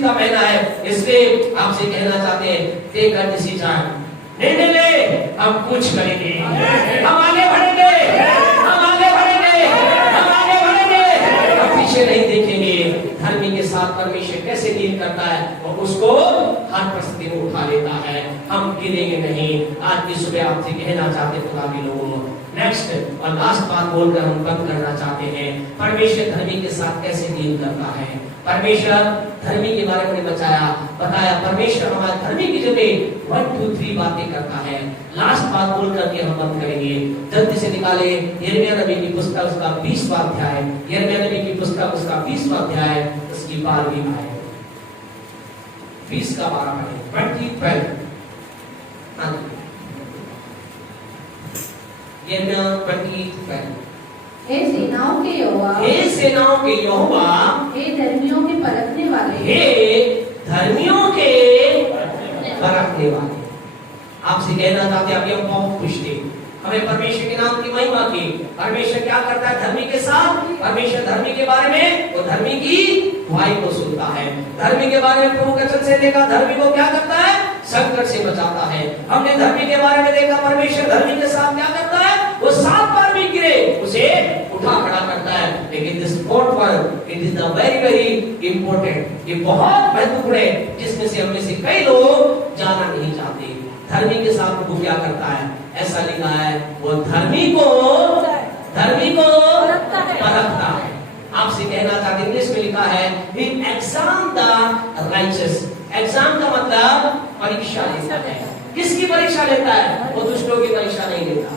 खुशी का महीना है, इसलिए आपसे कहना चाहते हैं, टेक अ डिसीजन, निर्णय ले, हम कुछ करेंगे, हम आगे बढ़ेंगे, हम आगे बढ़ेंगे, हम आगे बढ़ेंगे, हम पीछे नहीं देखेंगे। धर्मी के साथ परमेश्वर कैसे डील करता है, और उसको हर परिस्थिति में उठा लेता है, हम गिरेंगे नहीं। आज की सुबह आपसे कहना चाहते खुदा के लोगों, नेक्स्ट और लास्ट बात बोलकर हम बंद करना चाहते हैं, परमेश्वर धर्मी के साथ कैसे डील करता है। परमेश्वर धर्मी के बारे में बताया, परमेश्वर हमारे धर्मी की जगह 1 2 3 बातें करता है। लास्ट बात बोल करके हम बंद करेंगे, जल्दी से निकाले यिर्मयाह नबी की पुस्तक उसका 20वां अध्याय, यिर्मयाह नबी की पुस्तक उसका 20वां अध्याय, उसकी 12वीं आयत, 20 का 12 पढ़े, 20:12। यिर्मयाह 20:12। हे सेनाओं के यहोवा, हे सेनाओं के यहोवा, हे धर्मियों के परखने वाले, हे धर्मियों के परखने वाले। आपसे कहना चाहते हैं, अभी हम बहुत खुश थे, हमें परमेश्वर के नाम की महिमा की। परमेश्वर क्या करता है धर्मी के साथ, परमेश्वर धर्मी के बारे में, वो धर्मी की दुआई को सुनता है। धर्मी के बारे में प्रभु वचन से देखा, धर्मी को क्या करता है, संकट से बचाता है। हमने धर्मी के बारे में देखा, परमेश्वर धर्मी के साथ क्या करता है, वो 7 बार भी गिरे उसे उठा खड़ा करता है। लेकिन this fourth one, it is the very very important, ये बहुत महत्वपूर्ण है, जिसमें से हमने से कई लोग जाना नहीं चाहते। धर्मी के साथ वो क्या करता है, ऐसा लिखा है, वो धर्मी को परखता है। आपसे कहना चाहते, इंग्लिश में लिखा है, he examine the righteous। Exam का मतलब परीक्षा लेता है। किसकी परीक्षा लेता है, वो दुष्टों की परीक्षा नहीं लेता।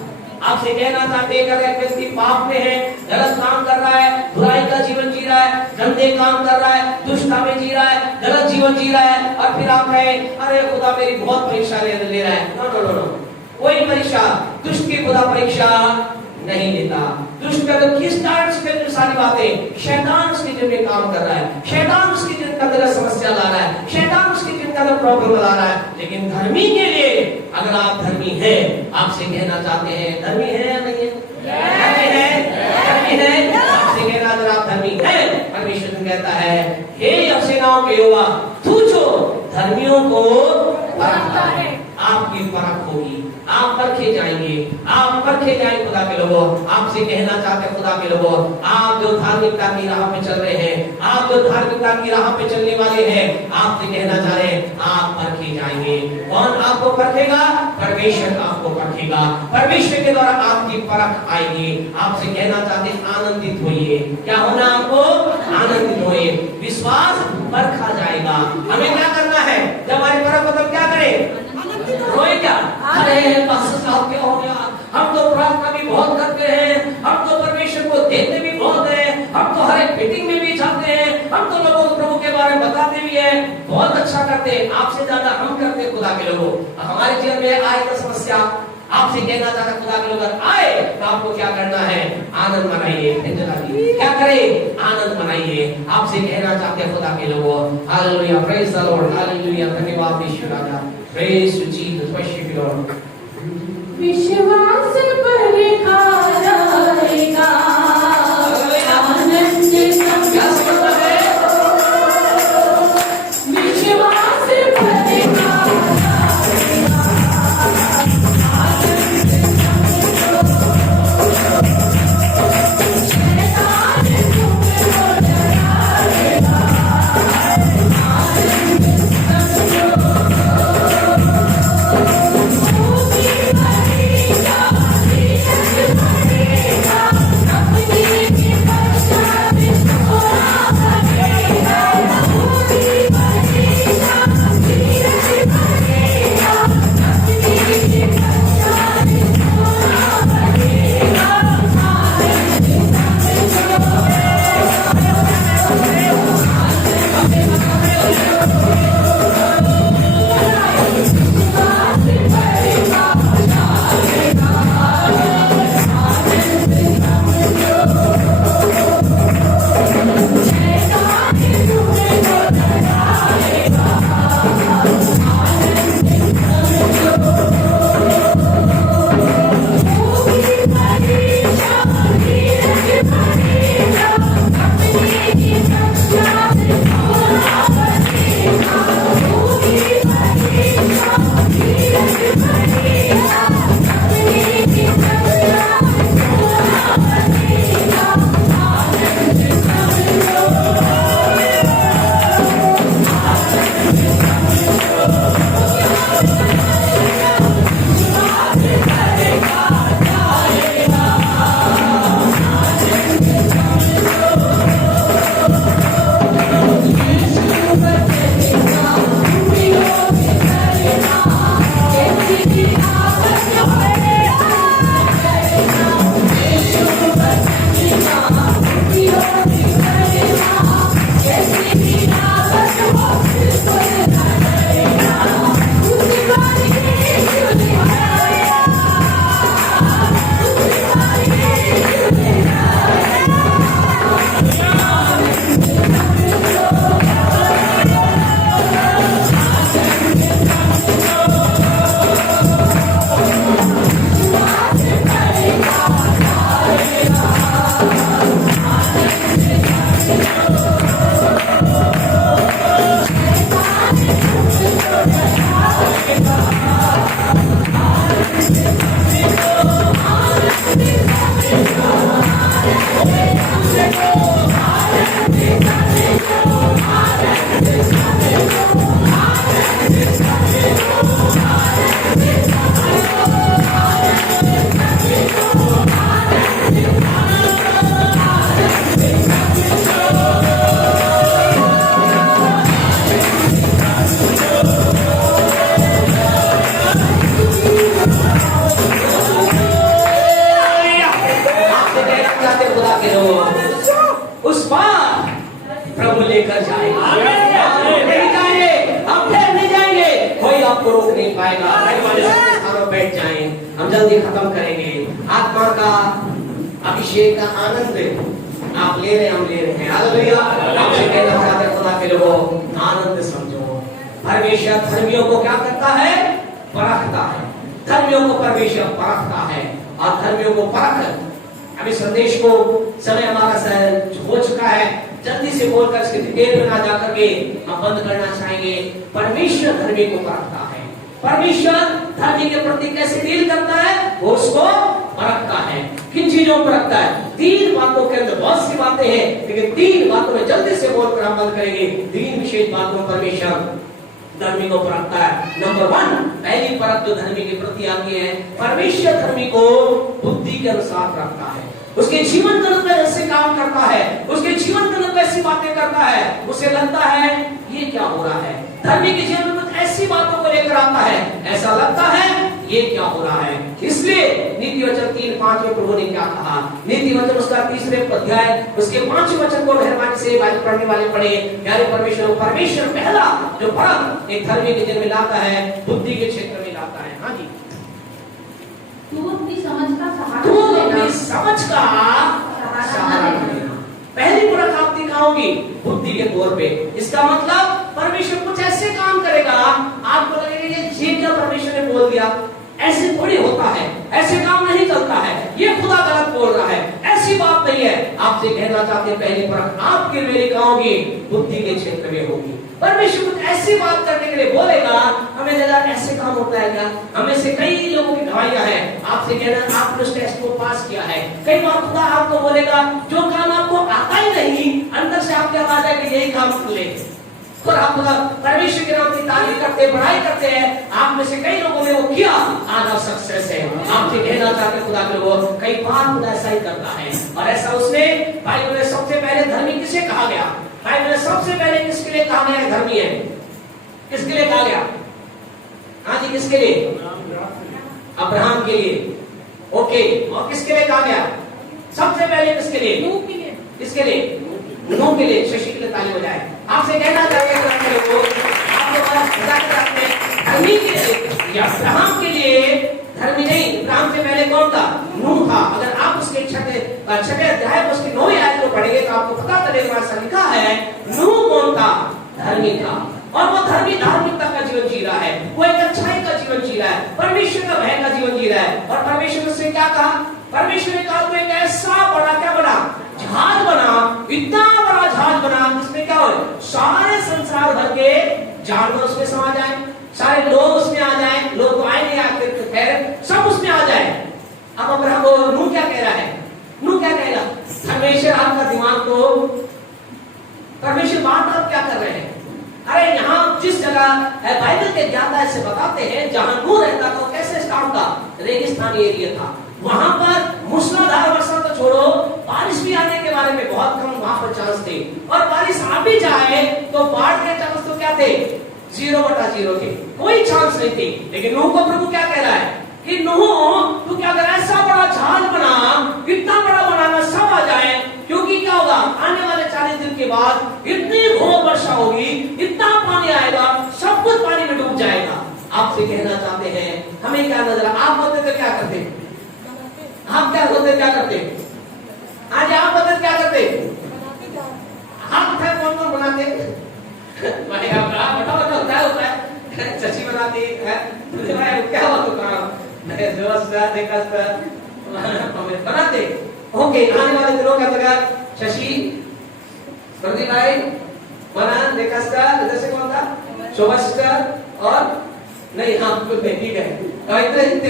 आपसे कहना चाहते हैं, अगर एक व्यक्ति पाप में है, गलत काम कर रहा है, बुराई का जीवन जी रहा है, गंदे काम कर रहा है, दुष्टता में जी रहा है, गलत जीवन जी रहा है, और फिर आप कहे, अरे खुदा मेरी बहुत परीक्षा ले रहा है। नो नो नो नो, कोई परीक्षा, दुष्ट की खुदा परीक्षा नहीं लेता। दुष्ट का तो किस कारण से सारी बातें, शैतान उसके दिल में काम कर रहा है, शैतान उसके दिल के अंदर समस्या ला रहा है, शैतान उसके दिल के अंदर प्रॉब्लम ला रहा है। लेकिन धर्मी के लिए, अगर आप धर्मी हैं, आपसे कहना चाहते हैं, धर्मी है या नहीं है, धर्मी है, आपसे कहना, अगर आप धर्मी हैं, परमेश्वर कहता है, हे सेनाओं के यहोवा, तू जो धर्मियों को परखता है, आपकी परख होगी, आप परखे जाएंगे, आप परखे जाएंगे। खुदा के लोगों, आपसे कहना चाहते हैं, खुदा के लोगों, आप जो धार्मिकता की राह पे चल रहे हैं, आप जो धार्मिकता की राह पे चलने वाले हैं, आपसे कहना चाह रहे हैं, आप परखे जाएंगे। कौन आपको परखेगा, परमेश्वर आपको परखेगा, परमेश्वर के द्वारा आपकी परख आएगी। आपसे कहना चाहते हैं, आनंदित होइए। क्या होना, आपको आनंदित होइए, विश्वास परखा जाएगा। हमें क्या करना है, जब हमारी परख हो तब क्या करें, रोए क्या, अरे पास्टर साहब क्या हो गया, हम तो प्रार्थना भी बहुत करते हैं, हम तो परमेश्वर को देखते भी बहुत हैं, हम तो हर एक मीटिंग में भी जाते हैं, हम तो लोगों को प्रभु के बारे में बताते भी हैं, बहुत अच्छा करते हैं, आपसे ज्यादा हम करते हैं। खुदा के लोगों, हमारे जीवन में आए तो समस्या, आपसे कहना चाहता, खुदा के लोग आए तो आपको क्या करना है, आनंद मनाइए। क्या करें, आनंद मनाइए। आपसे कहना चाहते हैं, खुदा के लोगों, hallelujah, praise the Lord, hallelujah, धन्यवाद यीशु राजा, praise to Jesus, worship you Lord. विश्वास पर खाएगा आनंद नहीं पाएगा। स्थानों बैठ जाएं, हम जल्दी खत्म करेंगे। आत्मा का अभिषेक का आनंद आप ले रहे हैं, हम ले रहे हैं। हालेलुया। आपसे कहना चाहते हैं खुदा के लोगों, आनंद समझो। परमेश्वर धर्मियों को क्या करता है? परखता है। धर्मियों को परमेश्वर परखता है और धर्मियों को परख। अभी संदेश को समय हमारा हो चुका है, जल्दी से बोलकर इसके डिटेल में ना जाकर के हम बंद करना चाहेंगे। परमेश्वर धर्मी को परखता है। परमेश्वर धर्मी के प्रति कैसे डील करता है? वो उसको परखता है। किन चीजों को परखता है? 3 बातों के अंदर, बहुत सी बातें हैं लेकिन 3 बातों में जल्दी से बोलकर हम बंद करेंगे। 3 विशेष बातों में परमेश्वर धर्मी को परखता है। नंबर 1, पहली परख जो धर्मी के प्रति आती है, परमेश्वर धर्मी को बुद्धि के अनुसार परखता है। उसके जीवन काल में ऐसे काम करता है, उसके जीवन काल में ऐसी बातें करता है, उसे लगता है ये क्या हो रहा है। धर्मी के जीवन में कुछ ऐसी बातों को लेकर आता है, ऐसा लगता है ये क्या हो रहा है। इसलिए नीति वचन 3:5 में प्रभु ने क्या कहा? नीति वचन उसका 3रे अध्याय उसके 5वें वचन को मेहरबानी से बाइबल पढ़ने वाले पढ़े। प्यारे परमेश्वर पहला जो परख एक धर्मी के जीवन में लाता है, बुद्धि के क्षेत्र में लाता है। हाँ जी, तू अपनी समझ का सहारा लेना। पहली परख आप दिखाओगी बुद्धि के तौर पे। इसका मतलब परमेश्वर कुछ ऐसे काम करेगा, आपको लगेगा ये क्या परमेश्वर ने बोल दिया। ऐसे थोड़ी होता है, ऐसे काम नहीं चलता है, ये खुदा गलत बोल रहा है, ऐसी बात नहीं है। आपसे कहना चाहते हैं पहली परख आपके लिए कहोगी बुद्धि के क्षेत्र में होगी। परमेश्वर कुछ ऐसी बात करने के लिए बोलेगा, हमें लगा ऐसे काम होता है क्या? हमें से कई लोगों की गवाहियां हैं। आपसे कहना आपने उस टेस्ट को पास किया है। कई बार खुदा आपको बोलेगा जो काम आपको आता ही नहीं, अंदर से आपके आवाज है कि यही काम कर ले, और आप परमेश्वर के नाम की तारीफ करते, बड़ाई करते हैं। आप में से कई लोगों ने वो किया, आज आप सक्सेस है। आपसे कहना चाहते हैं खुदा के लोगों, कई बार खुदा ऐसा ही करता है। और ऐसा उसने बाइबल में सबसे पहले धर्मी किसे कहा गया? बाइबल में सबसे पहले किसके लिए कहा गया धर्मी है? किसके लिए कहा गया? हाँ जी, किसके लिए? अब्राहम के लिए। ओके, और किसके लिए कहा गया? सबसे पहले किसके लिए? किसके लिए? नूह के लिए। शशि के लिए ताली बजाए। आपसे कहना चाहते हैं धर्मी के लिए या अब्राहम के लिए धर्मी नहीं। अब्राहम से पहले कौन था? नूह था। अगर आप उसके छठे अध्याय में उसकी 9वीं आयत को पढ़ेंगे तो आपको पता चलेगा, ऐसा लिखा है नूह कौन था? धर्मी था। और वो धर्मी धार्मिकता का जीवन जी रहा है, वो एक अच्छाई का जीवन जी रहा है, परमेश्वर का भय का जीवन जी रहा है। और परमेश्वर उससे क्या कहा? परमेश्वर ने कहा तो एक ऐसा बड़ा क्या बना? जहाज बना, इतना बड़ा जहाज बना जिसमें क्या हो, सारे संसार भर के जानवर उसमें समा जाए, सारे लोग उसमें आ जाए। लोग तो आए नहीं, आते तो खैर सब उसमें आ जाए। अब अब्राहम नूह क्या कह रहा है? नूह क्या कहेगा? परमेश्वर आपका दिमाग को, परमेश्वर बात क्या कर रहे हैं? अरे यहाँ जिस जगह बाइबल के ज्ञाता ऐसे बताते हैं जहां नूह रहता था कैसे स्टार्ट था? रेगिस्तानी एरिया था। वहां पर मूसलाधार वर्षा तो छोड़ो, बारिश भी आने के बारे में बहुत कम वहां पर चांस थे। और बारिश आ भी जाए तो बाढ़ के चांस तो क्या थे? 0/0 थे, कोई चांस नहीं थी। लेकिन नूह को प्रभु क्या कह रहा है कि नूह तू क्या कर, ऐसा बड़ा जहाज बना, इतना बड़ा बनाना सब आ जाए। क्योंकि क्या होगा? आने वाले 40 दिन के बाद इतनी घोर वर्षा होगी, इतना पानी आएगा, सब कुछ पानी में डूब जाएगा। आपसे कहना चाहते हैं हमें क्या नजर, आप होते तो क्या करते? आप क्या होते, क्या करते? आज आप होते क्या करते? आप कौन कौन बनाते? भाई आप बताओ क्या होता है? शशि बनाती है, क्या हुआ तो काम बनाते। ओके, आने वाले दिनों के अंतर्गत शशि, प्रदीप भाई बना देखा, जैसे कौन था? शोभा सिस्टर और नहीं, हाँ ठीक है।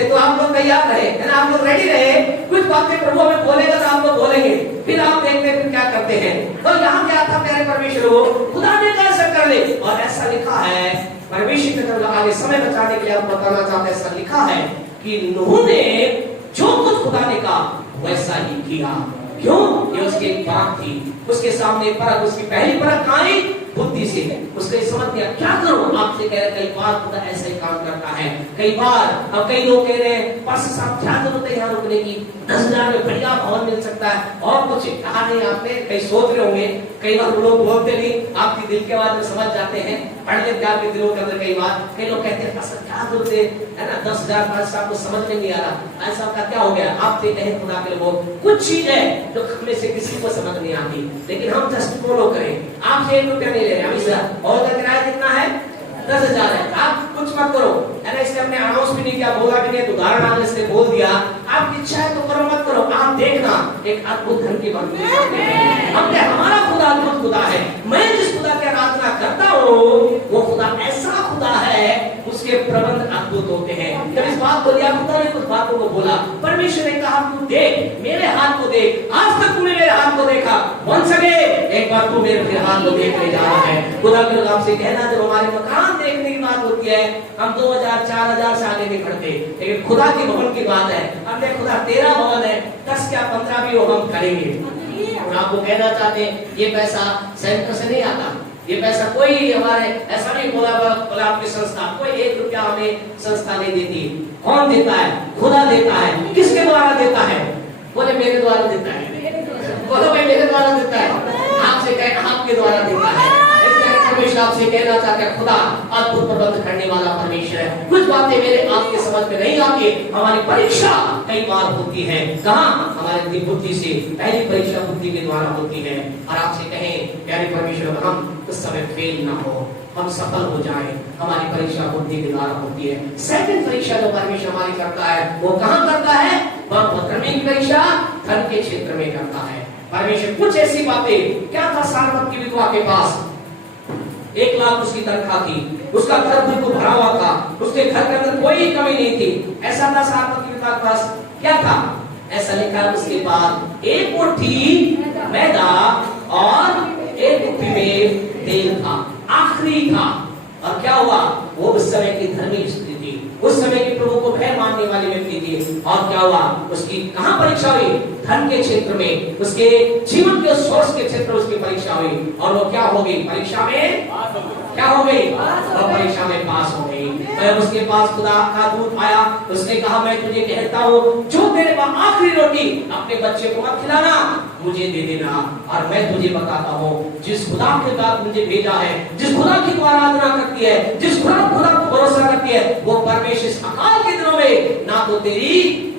तो आप लोग तैयार रहे, है ना? आप लोग रेडी रहे। कुछ बातें प्रभु हमें बोलेगा तो आप लोग बोलेंगे, फिर आप देखते हैं फिर क्या करते हैं। तो यहाँ क्या था प्यारे परमेश्वर को? खुदा ने कहा ऐसा कर ले। और ऐसा लिखा है परमेश्वर की तरफ आगे समय बचाने के लिए आप बताना चाहते हैं, ऐसा लिखा है कि नूह ने जो कुछ खुदा ने कहा वैसा ही किया। क्यों? ये उसकी परख थी, उसके सामने परख, उसकी पहली परख आई बुद्धि से, उसको समझ गया क्या करूं। आपसे कह रहे कई बार खुदा ऐसा ही काम करता है। कई बार अब कई लोग कह रहे हैं पास्टर साहब क्या जरूरत है यहाँ रुकने की, 10,000 में बढ़िया भवन मिल सकता है, और कुछ कहा नहीं आपने। कई सोच रहे होंगे, कई बार लोग बोलते नहीं, आपकी दिल के बात में समझ जाते हैं, पढ़ लेते आपके दिलों के अंदर। कई बार कई लोग कहते हैं पास्टर क्या जरूरत है ना, 10,000 पास्टर साहब को समझ में नहीं आ रहा, ऐसा का क्या हो गया। आपसे कहे खुदा के लोग कुछ चीज है जो में से किसी को समझ नहीं आती, लेकिन हम जस्ट फॉलो करें। आपसे 1 रुपया नहीं ले रहे, अभी सर और का किराया कितना है, 10,000 है। आप कुछ मत करो, है ना, इसलिए हमने अनाउंस भी नहीं किया, बोला भी नहीं, तो उदाहरण आपने इसलिए बोल दिया। आपकी इच्छा है तो करो, मत करो, आप देखना एक अद्भुत धन की बात हमने, हमारा खुदा अद्भुत खुदा है। मैं जिस खुदा की आराधना करता हूँ वो खुदा ऐसा खुदा है, उसके प्रबंध अद्भुत होते हैं। जब इस बात को दिया, खुदा ने कुछ बातों को बोला, परमेश्वर ने कहा तू देख, मेरे हाथ को देख, आज तक तूने मेरे हाथ को देखा, वन सके एक बार तू मेरे हाथ को देखने जा रहा है। खुदा के लोग आपसे कहना, जब हमारे मकान देखने की बात होती है, हम 2,000 4,000 से आगे नहीं बढ़ते, लेकिन खुदा के भवन की बात है, हमने खुदा तेरा भवन है, 10 क्या 15 भी हो हम करेंगे। और आपको कहना चाहते हैं ये पैसा सेंटर से नहीं आता, ये पैसा कोई हमारे ऐसा नहीं बोला आपकी संस्था, कोई 1 रुपया हमें संस्था नहीं देती। कौन देता है, खुदा देता है। किसके द्वारा देता है, बोले मेरे द्वारा देता है, बोलो भाई मेरे द्वारा देता है, आपसे कहे आपके द्वारा देता है। परमेश्वर आपसे कहना चाहते हैं खुदा अद्भुत प्रबंध करने वाला परमेश्वर है। कुछ बातें मेरे आपके समझ में नहीं आती, हमारी परीक्षा कई बार होती है, कहाँ, हमारी बुद्धि से। पहली परीक्षा बुद्धि के द्वारा होती है। और आपसे कहें प्यारे परमेश्वर, हम उस समय फेल ना हो, हम सफल हो जाएं, हमारी परीक्षा बुद्धि के द्वारा होती है। सेकंड परीक्षा जो परमेश्वर हमारी करता है वो कहाँ करता है, वह धर्मी की परीक्षा धन के क्षेत्र में करता है। परमेश्वर कुछ ऐसी बातें, क्या था सारफत की विधवा के पास 1 लाख उसकी तनख्वाह थी, उसका घर बिल्कुल भरा हुआ था, उसके घर के अंदर कोई कमी नहीं थी। ऐसा था सारफत की विधवा के पास क्या था, ऐसा लिखा है उसके पास 1 मुट्ठी मैदा और 1 कुप्पी में तेल था, आखिरी था। और क्या हुआ, वो उस समय की धर्मी स्त्री थी, उस समय की प्रभु को भय मानने वाली व्यक्ति थी। और क्या हुआ, उसकी कहां परीक्षा हुई, धन के क्षेत्र में, उसके जीवन के सोर्स के क्षेत्र में उसकी परीक्षा हुई। और वो क्या हो गई, परीक्षा में क्या हो गई, वो परीक्षा में पास हो गई। तो उसके पास खुदा का दूत आया, उसने कहा मैं तुझे कहता हूँ जो तेरे पास आखिरी रोटी अपने बच्चे को मत खिलाना, मुझे दे देना। और मैं तुझे बताता हूँ जिस खुदा के साथ मुझे भेजा है, जिस खुदा की तू आराधना करती है, जिस खुदा को भरोसा करती है, वो परमेश्वर इस अकाल के दिनों में ना तो तेरी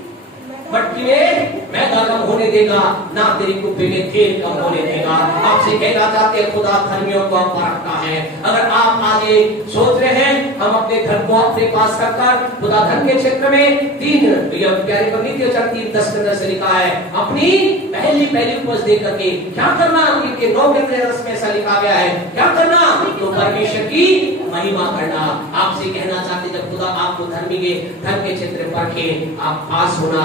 मटकी में मैदा कम होने देगा, ना तेरी कुप्पी में तेल कम होने देगा। आपसे कहना चाहते हैं खुदा धर्मियों को परखता है। अगर आप आगे सोच रहे हैं हम अपने धन को अपने पास रखकर खुदा धन के क्षेत्र में 3 प्यारे नीति 3:10 के अंदर से लिखा है, अपनी पहली उपज दे करके क्या करना, इनके 9 के अंदर में ऐसा लिखा गया है, क्या करना, तो परमेश्वर की महिमा करना। आपसे कहना चाहते जब खुदा आपको धर्मी के धन के क्षेत्र में परखे, आप पास होना,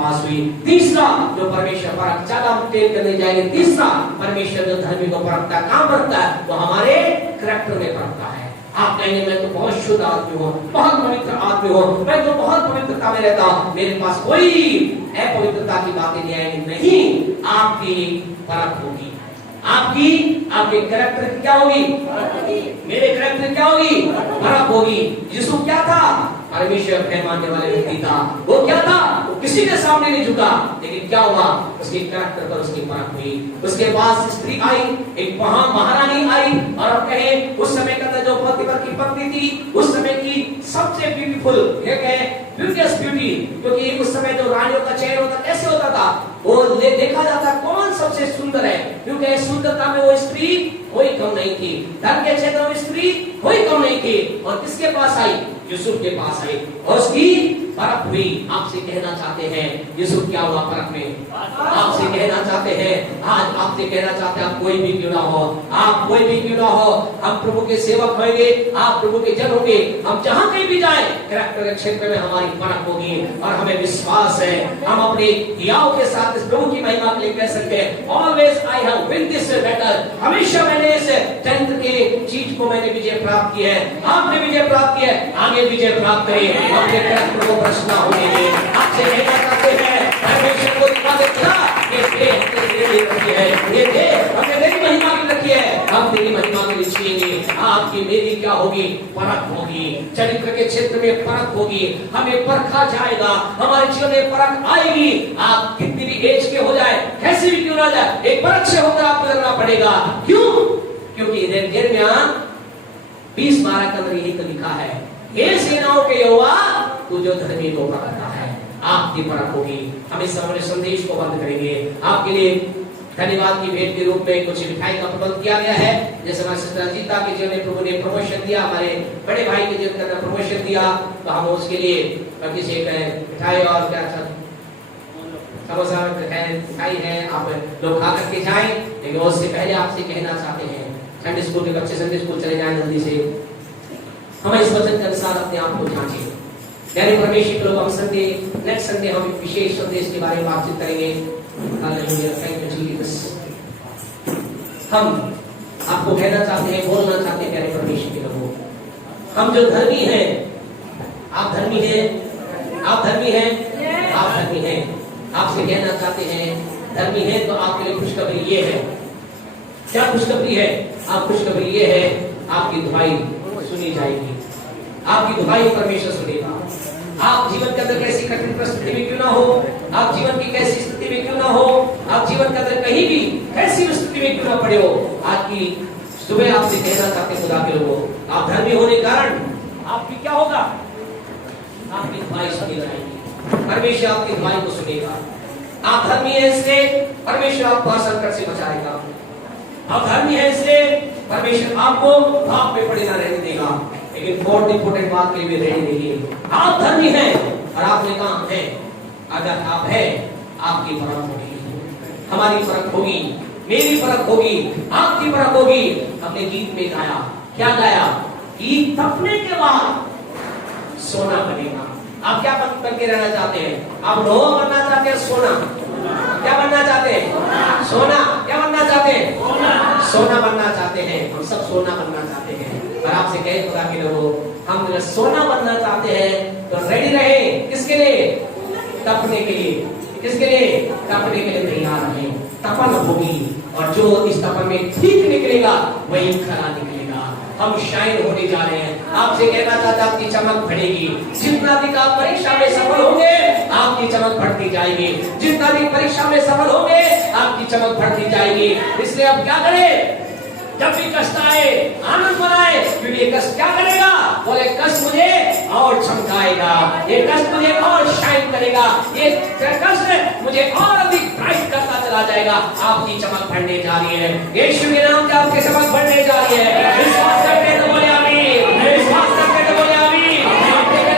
पास हुई। तीसरा जो परमेश्वर परख, ज्यादा तेज करने जाएंगे, तीसरा परमेश्वर जो धर्मी को परखता काम करता है वो हमारे करैक्टर में परखता है। आप कहेंगे मैं तो बहुत शुद्ध आदमी हूँ, बहुत पवित्र आदमी हूँ, मैं तो बहुत पवित्रता में रहता हूँ, मेरे पास कोई अपवित्रता की बातें नहीं आएंगी। नहीं, आपकी परख होगी, आपके करैक्टर की क्या होगी, मेरे करैक्टर की क्या होगी, परख होगी। यीशु क्या था, परमेश्वर भय मानने वाले व्यक्ति था। वो क्या था, वो किसी के सामने नहीं झुका, लेकिन क्या हुआ, उसके करैक्टर पर उसकी परख हुई। उसके पास स्त्री आई, एक महारानी आई, और अब कहे उस समय का जो पोतीफर की पत्नी थी, उस समय की सबसे ब्यूटीफुल, ब्यूटीएस ब्यूटी, क्योंकि उस समय जो रानियों का चेहरा होता कैसे होता था, वो देखा जाता कौन सबसे सुंदर है, क्योंकि सुंदरता में वो स्त्री कोई कम नहीं थी, धन के क्षेत्र में स्त्री कोई कम नहीं थी। और किसके पास आई, यूसुफ के पास आई, और उसकी परख हुई। आपसे कहना चाहते हैं यूसुफ क्या हुआ परख में, आपसे कहना चाहते हैं, आज आपसे कहना चाहते हैं, आप कोई भी क्यों ना हो, आप कोई भी क्यों ना हो, हम प्रभु के सेवक होंगे, आप प्रभु के जन होंगे, हम जहां कहीं भी जाएं करैक्टर के क्षेत्र में हमारी परख होगी। और हमें विश्वास है, हम अपने हियाव के साथ इस प्रभु की महिमा के लिए कह सकते हैं, always I have win this battle, हमेशा मैंने इस तंत्र के चीज को मैंने विजय प्राप्त की है, आपने विजय प्राप्त किया है, आगे विजय प्राप्त करें, अपने करैक्टर को प्रश्न होने दें। आपसे कहना चाहते हैं परमेश्वर को दिखा देता, ये दे हमने रखी है, ये दे हमने तेरी महिमा की रखी है, हम आपकी मेरी क्या होगी? परख होगी। चरित्र के क्षेत्र में परख होगी, हमें परखा जाएगा, हमारे जीवन में परख आएगी। आप कितनी भी एज के हो जाए, कैसे भी क्यों ना जाए, एक परख से होकर आपको गुजरना पड़ेगा। क्यों? क्योंकि यिर्मयाह 20:12 के अंदर यही तो लिखा है, हे सेनाओं के यहोवा, तू जो धर्मी को परखता है, आपकी परख होगी। हम इस समय संदेश को बंद करेंगे। आपके लिए धन्यवाद की भेंट के रूप में कुछ मिठाई का प्रबंध किया गया है। जैसे हमारे सिस्टर रंजीता के जीवन में प्रभु ने प्रमोशन दिया, हमारे बड़े भाई के जीवन में प्रमोशन दिया, तो हम उसके लिए किसी मिठाई और क्या समोसा है, मिठाई है, आप लोग खा करके जाएं। लेकिन उससे पहले आपसे कहना चाहते हैं, संडे स्कूल के बच्चे संडे स्कूल चले जाएं जल्दी से। हम इस वचन के अनुसार अपने आप को जांचें। यानी परमेश्वर के लोग हम संडे नेक्स्ट संडे हम विशेष संदेश के बारे में बातचीत करेंगे। Hallelujah, thank you Jesus. हम आपको कहना चाहते हैं, बोलना चाहते हैं, प्यारे परमेश्वर के लोगों, हम जो धर्मी हैं, आप धर्मी हैं, आप धर्मी हैं, आप धर्मी हैं। आपसे कहना चाहते हैं, धर्मी हैं तो आपके लिए खुशखबरी ये है। क्या खुशखबरी है? आप खुशखबरी ये है, आपकी दुआई सुनी जाएगी, आपकी दुआई परमेश्वर सुनेगा। आप जीवन के अंदर कैसी कठिन परिस्थिति में क्यों ना हो, आप जीवन की कैसी स्थिति में क्यों ना हो, आप जीवन के अंदर कहीं भी कैसी स्थिति में क्यों ना पड़े हो, आज की सुबह आपसे कहना चाहते खुदा के लोगों, आप धर्मी होने के कारण आपकी क्या होगा? आपकी दुआई सुनी जाएगी, परमेश्वर आपकी दुआई को सुनेगा। आप धर्मी है इसलिए परमेश्वर आपको संकट से बचाएगा। आप धर्मी है इसलिए परमेश्वर आपको पाप में पड़े ना रहने देगा। लेकिन बहुत इंपोर्टेंट बात के लिए रेडी रहिए, आप धर्मी हैं और आपने काम है। अगर आप हैं, आपकी परख होगी, हमारी परख होगी, मेरी परख होगी, आपकी परख होगी। हमने गीत में गाया, क्या गाया? गीत तपने के बाद सोना बनेगा। आप क्या बन के रहना चाहते हैं? आप लोहा बनना चाहते हैं? सोना क्या बनना चाहते हैं? सोना क्या बनना चाहते हैं? सोना बनना चाहते हैं। हम सब सोना बनना चाहते हैं। और आपसे कहे खुदा के लोगों, हम अगर सोना बनना चाहते हैं तो रेडी रहे। किसके लिए? तपने के लिए। किसके लिए? तपने के लिए तैयार रहे। तपन होगी और जो इस तपन में ठीक निकलेगा वही खरा निकलेगा। हम शाइन होने जा रहे हैं। आपसे कहना चाहता, आपकी चमक बढ़ेगी। जितना अधिक आप परीक्षा में सफल होंगे, आपकी चमक बढ़ती जाएगी। जितना अधिक परीक्षा में सफल होंगे, आपकी चमक बढ़ती जाएगी। इसलिए अब क्या करें? जब भी कष्ट आए, आनंद मनाए, क्योंकि ये कष्ट क्या करेगा? बोले कष्ट मुझे और चमकाएगा, ये कष्ट मुझे और शाइन करेगा, ये कष्ट मुझे और अधिक ब्राइट करता चला जाएगा। आपकी चमक बढ़ने जा रही है। यीशु के नाम से आपकी चमक बढ़ने जा रही है। विश्वास करके तो बोले आमीन, विश्वास करके तो बोले आमीन।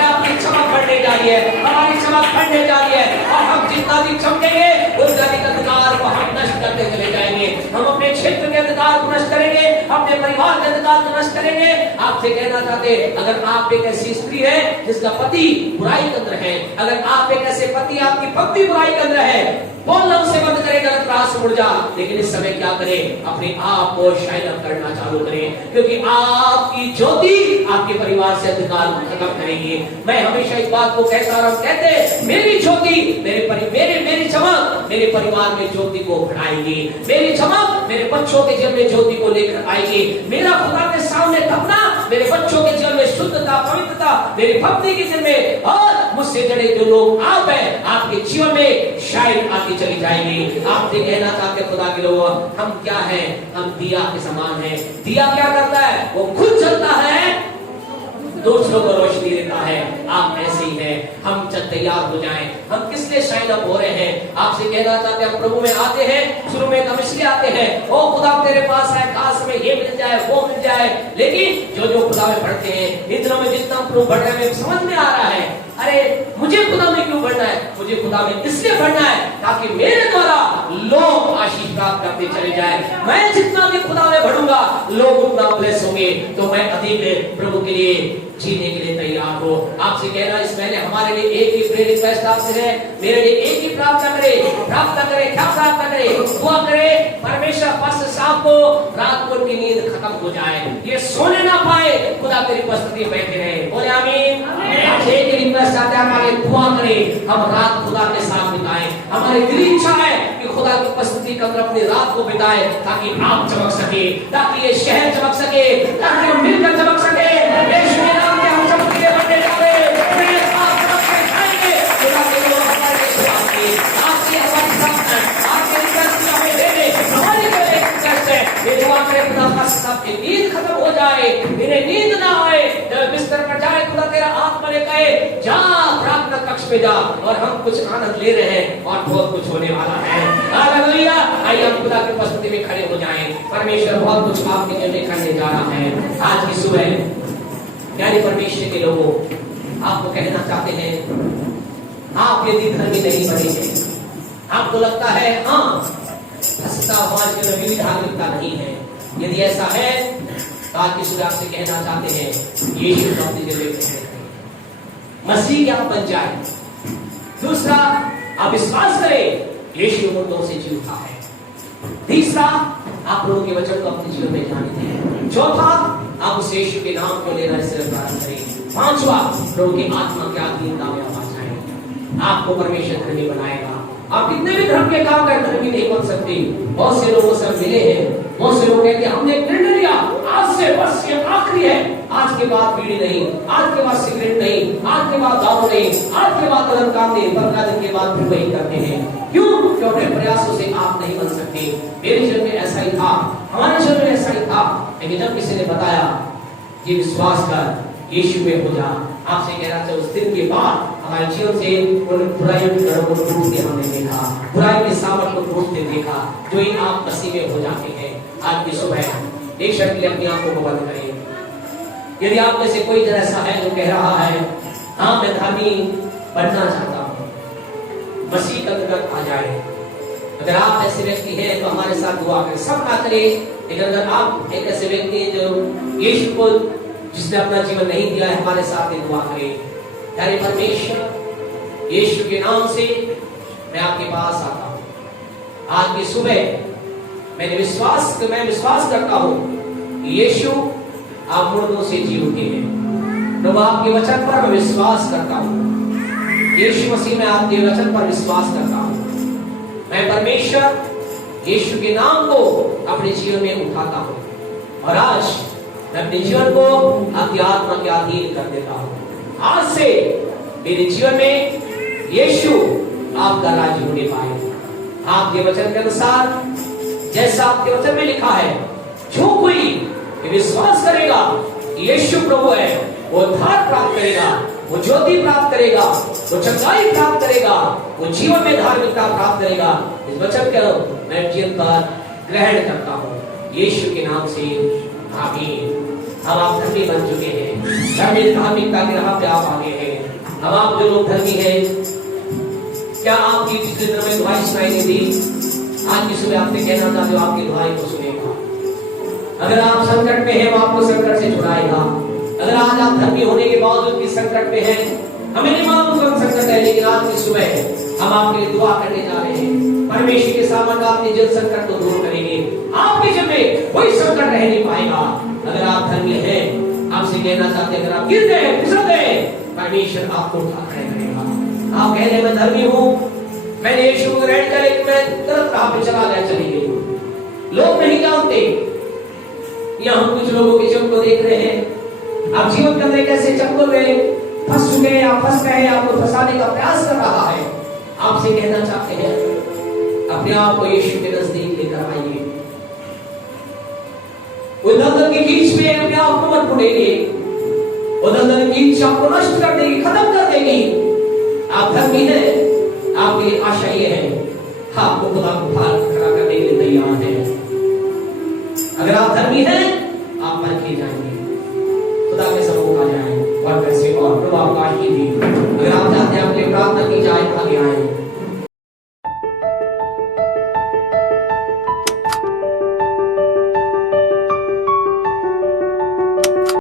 आपकी चमक बढ़ने जा रही है, हमारी चमक बढ़ने जा रही है। और हम जितना भी चमकेंगे, उतना अधिक अंधकार को हम नष्ट करते चले जाएंगे। हम अपने क्षेत्र के अंधकार को नष्ट करेंगे, अपने परिवार के अंधकार को नष्ट करेंगे। आपसे कहना चाहते, अगर आप एक ऐसी स्त्री है जिसका पति बुराई के अंदर है, अगर आप एक ऐसे पति, आपकी पत्नी बुराई के अंदर है, बोलना उसे बंद करें, गलत राह से मुड़ जा। लेकिन इस समय क्या करें? अपने आप को शाइन अप करना चालू करें, क्योंकि आपकी ज्योति आपके परिवार से अंधकार को खत्म करेगी। मैं हमेशा इस बात को कहता रहा, कहते मेरी ज्योति, मेरी चमक मेरे परिवार में ज्योति को बढ़ाएगी। मेरी चमक मेरे बच्चों के जीवन में ज्योति को लेकर आएगी। मेरा खुदा के सामने तपना मेरे बच्चों के जीवन में शुद्धता, पवित्रता, मेरी पत्नी के जीवन में और मुझसे जुड़े जो लोग आप हैं, आपके जीवन में शाइन आती चली जाएगी। आपसे कहना चाहते खुदा के लोग, हम क्या हैं? हम दिया के समान हैं। दिया क्या करता है? वो खुद जलता है, दूसरों को रोशनी देता है। आप ऐसे ही हैं। हम जब तैयार हो जाएं, हम किस लिए शाइन अप हो रहे हैं? आपसे कहना चाहते हैं, प्रभु में आते हैं, शुरू में हम इसलिए आते हैं, ओ खुदा तेरे पास है, काश में ये मिल जाए, वो मिल जाए। लेकिन जो जो खुदा में बढ़ते हैं, इन दिनों में जितना प्रभु बढ़ रहे हैं, समझ में आ रहा है, अरे मुझे खुदा में क्यों बढ़ना है? मुझे खुदा में इसलिए बढ़ना है ताकि मेरे द्वारा लोग आशीष प्राप्त करते चले जाए। मैं जितना भी खुदा में बढ़ूंगा, लोग उतना ब्लेस होंगे। तो मैं अधिक प्रभु के लिए जीने के लिए तैयार हो। आपसे कहना, इस महीने हमारे लिए एक ही प्रेयर रिक्वेस्ट आपसे है, मेरे लिए एक ही प्रार्थना करे। प्रार्थना करे, क्या प्रार्थना करे? दुआ करे, परमेश्वर पास्टर साहब को रात को उनकी नींद खत्म हो जाए, ये सोने ना पाए, खुदा तेरी उपस्थिति में बैठे रहे। बोले आमीन। एक रिक्वेस्ट आते हैं, हमारे दुआ करे, हम रात खुदा के साथ बिताएं। हमारी दिली इच्छा है कि खुदा खुदा की उपस्थिति के अंदर अपनी रात को बिताए, ताकि आप चमक सके, ताकि ये शहर चमक सके, ताकि हम मिलकर चमक सके। यीशु के नाम में हम चमकते बनने जाए, आप चमकते जाएंगे। खुदा के लोग हमारे आपकी हमारी प्रार्थना, आपके रिक्वेस्ट हमें दे दे, हमारी जो रिक्वेस्ट है ये दुआ करें खुदा का सबकी नींद खत्म हो जाए, इन्हें नींद ना आए, जब बिस्तर पर जाए खुदा तेरा आत्मा ने कहे जा प्रार्थना कक्ष में जा, और हम कुछ आनंद ले रहे हैं और बहुत कुछ होने वाला है। हालेलुया। आइए हम खुदा की उपस्थिति में खड़े हो जाएं। परमेश्वर बहुत कुछ आपके लिए करने जा रहा है आज की सुबह। यानी परमेश्वर के लोगों, आपको कहना चाहते हैं, आप यदि धर्मी नहीं बनेंगे, आपको लगता है हाँ हंसता समाज के नबी धार्मिकता नहीं है, यदि ऐसा है तो आज की सुबह आपसे कहना चाहते हैं यीशु को अपनी जगह पे मसीह क्या बन जाए। दूसरा, आप विश्वास करें यीशु मुर्दों से जी उठा है। तीसरा, आप लोगों के वचन को अपने जीवन में जानते हैं। चौथा, आप उस यीशु के नाम को लेना सिर्फ प्रार्थना करें। पांचवा, प्रभु की आत्मा के अधीनता में आप आ जाएं, आपको परमेश्वर धर्मी बनाएगा। आप कितने भी धर्म के काम कर धर्मी नहीं बन सकते। बहुत से लोगों से मिले हैं, बहुत से लोग कहते हैं हमने निर्णय लिया आज से बस ये आखिरी है, आज के बाद बीड़ी नहीं, आज के बाद सिगरेट नहीं, आज के बाद दारू नहीं, आज के बाद गलत काम नहीं, 15 दिन के बाद फिर वही करते हैं। क्यों? क्योंकि अपने प्रयासों से आप नहीं बन सकते। मेरे जीवन में ऐसा ही था, हमारे जीवन में ऐसा ही था, लेकिन जब किसी ने बताया ये विश्वास कर यीशु में हो जा, आपसे कहना चाहिए उस दिन के बाद हमारे जीवन से उन बुराइयों की तरफ को टूटते हमने देखा, बुराई के सामर्थ को टूटते देखा, जो ही आप मसीह में हो जाते हैं। आज की सुबह एक क्षण के लिए अपनी आंखों को बंद करें। यदि आप में से कोई जन ऐसा है जो कह रहा है हाँ मैं धर्मी बनना चाहता हूँ, मसीह का अंतर्गत आ जाए, अगर आप ऐसे व्यक्ति हैं तो हमारे साथ दुआ करें। सब ना करें, लेकिन अगर आप एक ऐसे व्यक्ति हैं जो यीशु को जिसने अपना जीवन नहीं दिया है, हमारे साथ दुआ करें। यानी परमेश्वर यीशु के नाम से मैं आपके पास आता हूँ। आज की सुबह मैं विश्वास करता हूँ यीशु आप मुर्दों से जी उठे हैं। प्रभु आपके वचन पर मैं विश्वास करता हूँ, यीशु मसीह में आपके वचन पर विश्वास करता हूँ। मैं परमेश्वर यीशु के नाम को अपने जीवन में उठाता हूँ, और आज मैं अपने जीवन को आपकी आत्मा के अधीन कर देता हूँ। आज से मेरे जीवन में यीशु आपका राज्य होने पाए। आपके वचन के अनुसार जैसा आपके वचन में लिखा है, जो कोई विश्वास करेगा यीशु प्रभु है, वो उद्धार प्राप्त करेगा, वो ज्योति प्राप्त करेगा, वो चंगाई प्राप्त करेगा, वो जीवन में धार्मिकता प्राप्त करेगा। इस वचन को मैं जीवन पर ग्रहण करता हूँ यीशु के नाम से, आमीन। अब आप धर्मी बन चुके हैं, धार्मिकता के राह पे आप आगे हैं। अब आप जो लोग धर्मी हैं, क्या आपकी पिछले दिनों में दुआएं सुनाई नहीं दी? आज की सुबह आपने कहना चाहते हो आपकी दुआएं को सुनेगा। अगर आप संकट में हैं, वो आपको संकट से छुड़ाएगा। अगर आज आप धर्मी होने के बावजूद भी संकट में हैं, हमें नहीं मालूम कौन संकट है, लेकिन आज की सुबह हम आपके लिए दुआ करने जा रहे हैं। परमेश्वर के सामने आपने जल संकट को दूर करेंगे, आपके जीवन में कोई संकट रह नहीं पाएगा। अगर आप धर्मी हैं, आपसे कहना चाहते हैं, अगर आप गिर गए, फिसल गए, परमेश्वर आपको उठा खड़े करेगा। आप कह रहे मैं धर्मी हूँ, मैंने यीशु को ग्रहण किया, लेकिन मैं गलत राह पे चला गया, चली गई। लोग नहीं जानते, या हम कुछ लोगों के जीवन को देख रहे हैं, आप जीवन के अंदर कैसे चक्कर में फंस चुके हैं, आप फंस गए, आपको फंसाने का प्रयास कर रहा है। आपसे कहना चाहते हैं अपने आप को यीशु के नजदीक लेकर आइए। वो दलदल की कीच में अपने आप को मत बुड़ेंगे, वो दलदल की कीच आपको नष्ट कर देगी, खत्म कर देगी। आप धर्मी हैं, आपके लिए आशा ये है, आपको खुदा को खड़ा करने के लिए तैयार है। अगर आप धर्मी हैं, आप मन के जाएंगे, खुदा के सम्मुख आ जाएं, और कैसे और प्रभु आपका आशीर्वाद दी। अगर आप चाहते हैं आपके प्रार्थना की जाए,